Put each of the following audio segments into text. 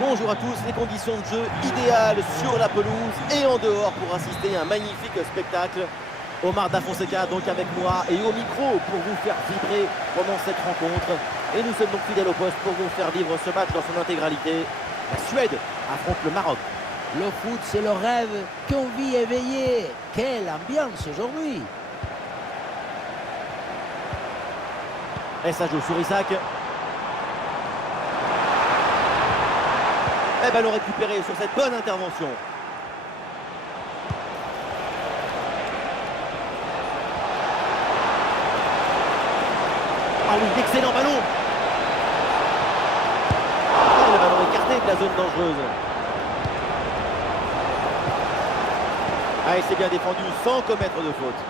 Bonjour à tous, les conditions de jeu idéales sur la pelouse et en dehors pour assister à un magnifique spectacle. Omar Da Fonseca donc avec moi et au micro pour vous faire vibrer pendant cette rencontre. Et nous sommes donc fidèles au poste pour vous faire vivre ce match dans son intégralité. La Suède affronte le Maroc. Le foot, c'est le rêve qu'on vit éveillé. Quelle ambiance aujourd'hui! Et ça joue sur Isaac. Et ballon récupéré sur cette bonne intervention. Ah oui, d'excellent ballon. Ah, le ballon écarté de la zone dangereuse. Ah, il s'est bien défendu sans commettre de faute.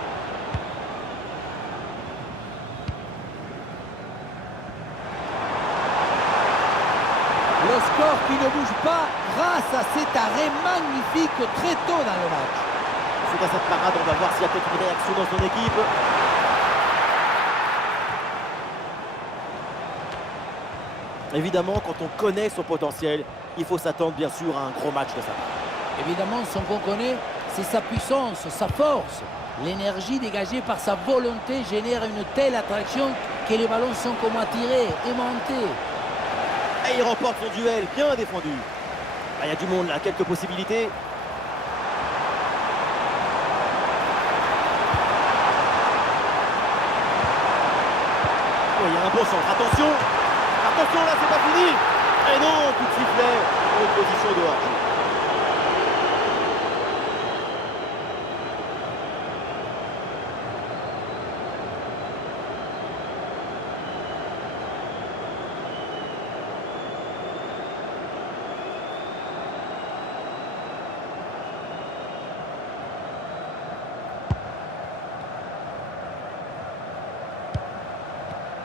Le score qui ne bouge pas grâce à cet arrêt magnifique très tôt dans le match. C'est à cette parade, on va voir s'il y a peut-être une réaction dans son équipe. Évidemment, quand on connaît son potentiel, il faut s'attendre bien sûr à un gros match de sa part. Évidemment, ce qu'on connaît, c'est sa puissance, sa force. L'énergie dégagée par sa volonté génère une telle attraction que les ballons sont comme attirés, aimantés. Et il remporte son duel, bien défendu. Ah, il y a du monde là, quelques possibilités. Oh, il y a un bon centre, attention. Attention là, c'est pas fini. Et non, coup de sifflet pour une position de hors.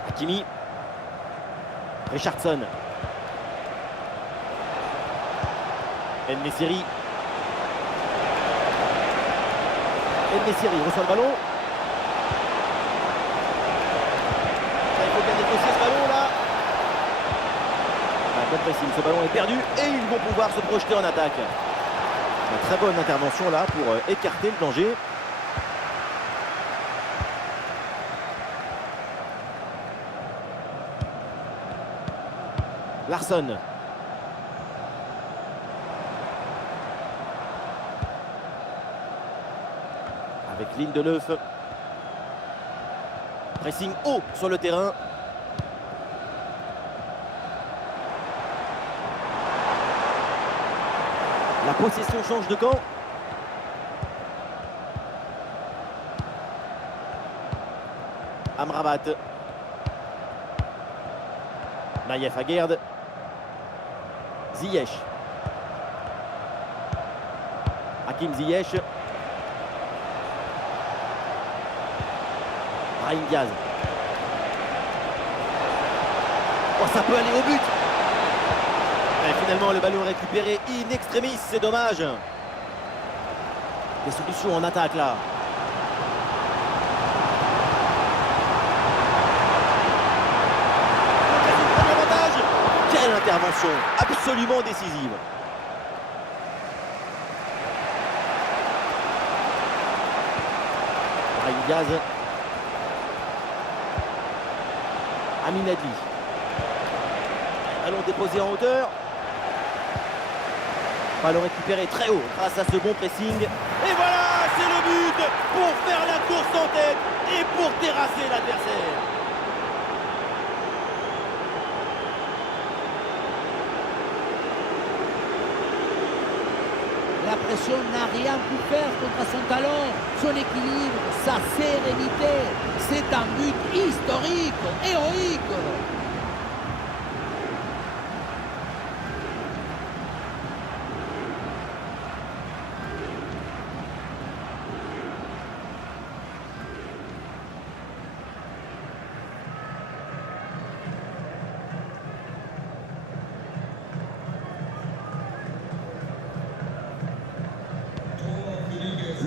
Hakimi. Richardson. El-Nessiri. El-Nessiri reçoit le ballon. Il faut bien négocier ce ballon là. Bonne pressing, ce ballon est perdu et ils vont pouvoir se projeter en attaque. Une très bonne intervention là pour écarter le danger. Larsson. Avec Lindelöf. Pressing haut sur le terrain. La possession change de camp. Amrabat. Naïef Aguerd. Ziyech. Hakim Ziyech. Brahim Diaz. Oh, ça peut aller au but. Et finalement, le ballon récupéré in extremis, c'est dommage. Des solutions en attaque là. Quelle intervention absolument décisive. Brahim Diaz. Amin Adli. Ballon déposé en hauteur. Ballon récupéré très haut grâce à ce bon pressing. Et voilà, c'est le but pour faire la course en tête et pour terrasser l'adversaire. La pression n'a rien pu faire contre son talent, son équilibre, sa sérénité. C'est un but historique, héroïque.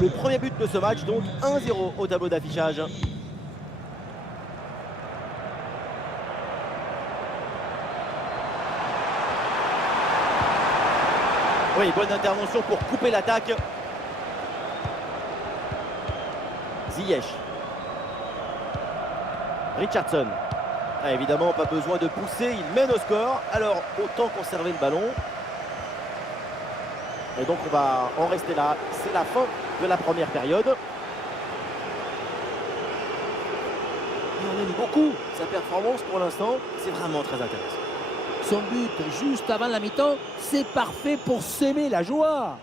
Le premier but de ce match, donc 1-0 au tableau d'affichage. Oui, bonne intervention pour couper l'attaque. Ziyech. Richardson. Ah, évidemment, pas besoin de pousser, il mène au score. Alors, autant conserver le ballon. Et donc, on va en rester là. C'est la fin de la première période. Et on aime beaucoup sa performance pour l'instant. C'est vraiment très intéressant. Son but juste avant la mi-temps, c'est parfait pour s'aimer la joie.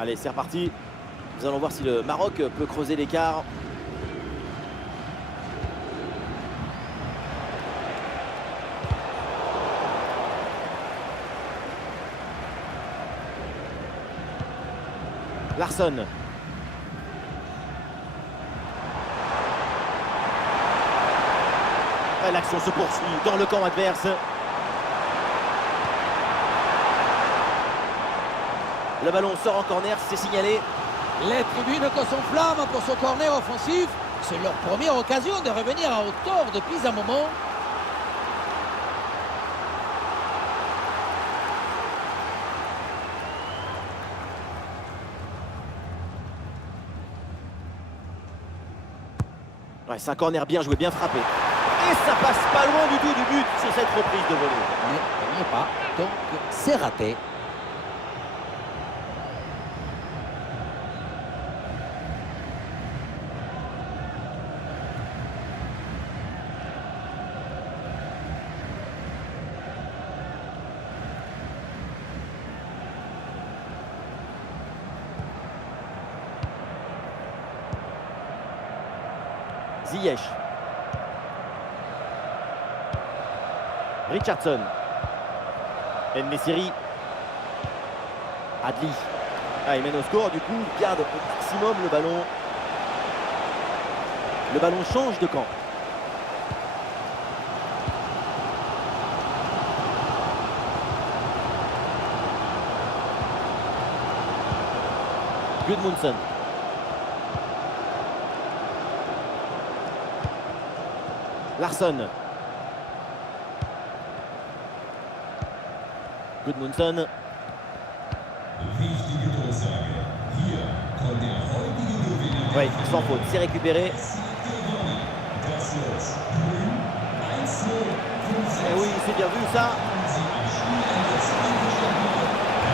Allez, c'est reparti. Nous allons voir si le Maroc peut creuser l'écart. Larsson. L'action se poursuit dans le camp adverse. Le ballon sort en corner, c'est signalé. Les tribunes que s'enflamment pour ce corner offensif. C'est leur première occasion de revenir à hauteur depuis un moment. Ouais, c'est un corner bien joué, bien frappé. Et ça passe pas loin du tout du but sur cette reprise de volée. Mais il n'y est pas, donc c'est raté. Ziyech. Richardson. En-Nesyri. Adli. Ah, il mène au score, du coup, il garde au maximum le ballon. Le ballon change de camp. Gudmundsson. Larsson. Gudmundsson. Oui, sans faute, c'est récupéré. Et oui, c'est bien vu ça.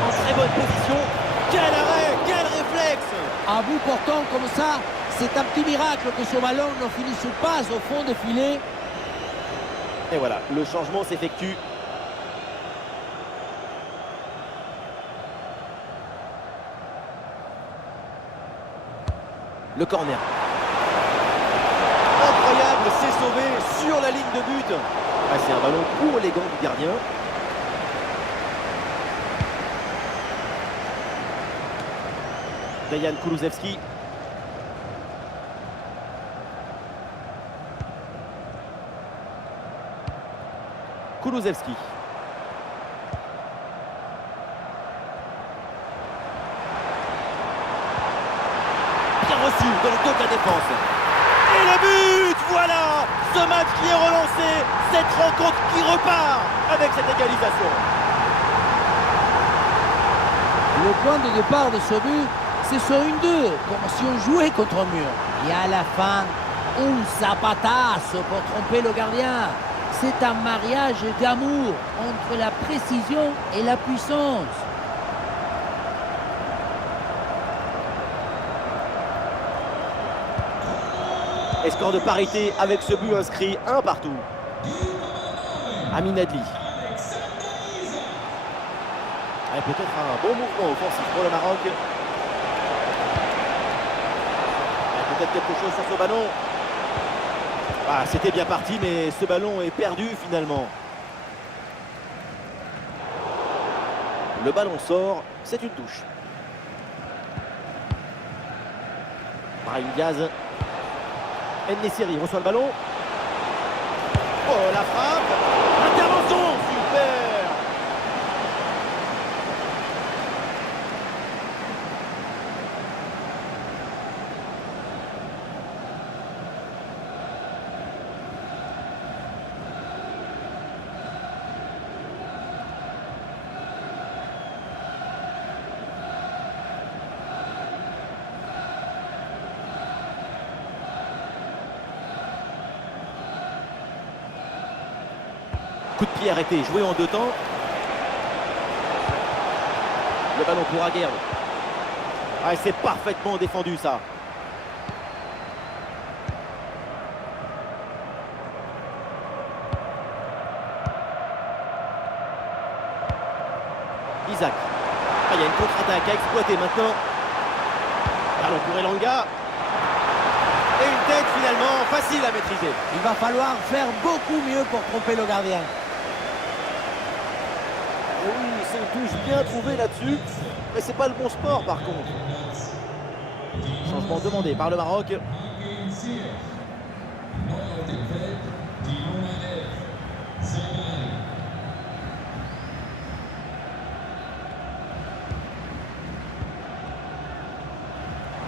En très bonne position. Quel arrêt, quel réflexe! À bout portant comme ça, c'est un petit miracle que ce ballon ne finisse pas au fond des filets. Et voilà, le changement s'effectue. Le corner. Incroyable, c'est sauvé sur la ligne de but. Ah, c'est un ballon pour les gants du gardien. Dejan Kulusevski. Kulusevski. Bien reçu dans le dos de la défense. Et le but, voilà, ce match qui est relancé, cette rencontre qui repart avec cette égalisation. Le point de départ de ce but, c'est sur une 2, comme si on jouait contre un mur. Et à la fin, un zapatazo pour tromper le gardien. C'est un mariage d'amour entre la précision et la puissance. Et score de parité avec ce but inscrit, un partout. Amin Adli. Et peut-être un bon mouvement offensif pour le Maroc. Et peut-être quelque chose sur ce ballon. Ah, c'était bien parti, mais ce ballon est perdu finalement. Le ballon sort, c'est une touche. Brahim Diaz. En-Nesyri reçoit le ballon. Oh, la frappe. Intervention, super. Coup de pied arrêté, joué en 2 temps. Le ballon pour Aguerd. Ah, c'est parfaitement défendu ça. Isaac. Ah, il y a une contre-attaque à exploiter maintenant. Ballon pour Elanga. Et une tête finalement facile à maîtriser. Il va falloir faire beaucoup mieux pour tromper le gardien. Et oui, c'est une touche bien trouvée là-dessus. Mais c'est pas le bon sport par contre. Changement demandé par le Maroc.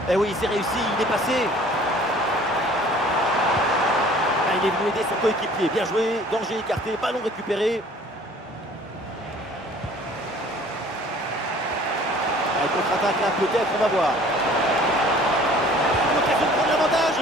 Et oui, c'est réussi, il est passé. Ah, il est venu aider son coéquipier. Bien joué, danger écarté, ballon récupéré. Ah, contre-attaque là, peut-être, on va voir. L'occasion de prendre l'avantage.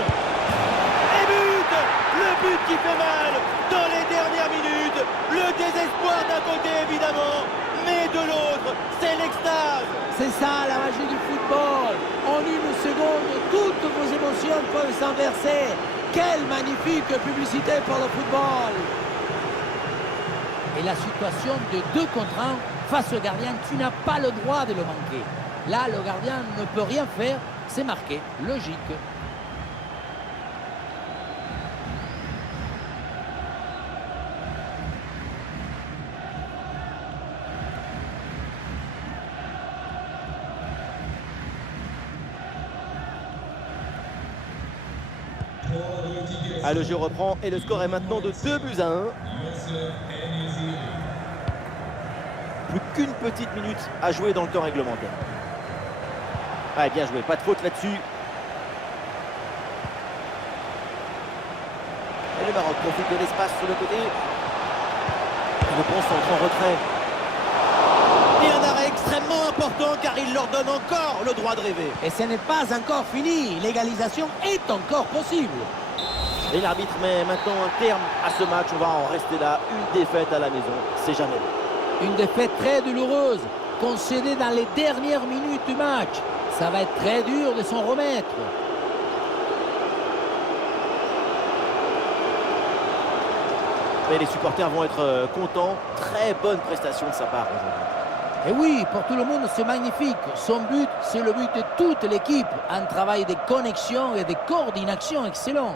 Et but! Le but qui fait mal dans les dernières minutes. Le désespoir d'un côté évidemment, mais de l'autre, c'est l'extase. C'est ça la magie du football. En une seconde, toutes vos émotions peuvent s'inverser. Quelle magnifique publicité pour le football. Et la situation de 2 contre 1 face au gardien, tu n'as pas le droit de le manquer. Là, le gardien ne peut rien faire, c'est marqué, logique. Ah, le jeu reprend et le score est maintenant de 2-1. Plus qu'une petite minute à jouer dans le temps réglementaire. Ah, bien joué, pas de faute là-dessus. Et le Maroc profite de l'espace sur le côté. Le bon centre en retrait. Et un arrêt extrêmement important car il leur donne encore le droit de rêver. Et ce n'est pas encore fini, l'égalisation est encore possible. Et l'arbitre met maintenant un terme à ce match. On va en rester là. Une défaite à la maison, c'est jamais bon. Une défaite très douloureuse, concédée dans les dernières minutes du match. Ça va être très dur de s'en remettre. Mais les supporters vont être contents. Très bonne prestation de sa part aujourd'hui. Et oui, pour tout le monde, c'est magnifique. Son but, c'est le but de toute l'équipe. Un travail de connexion et de coordination excellent.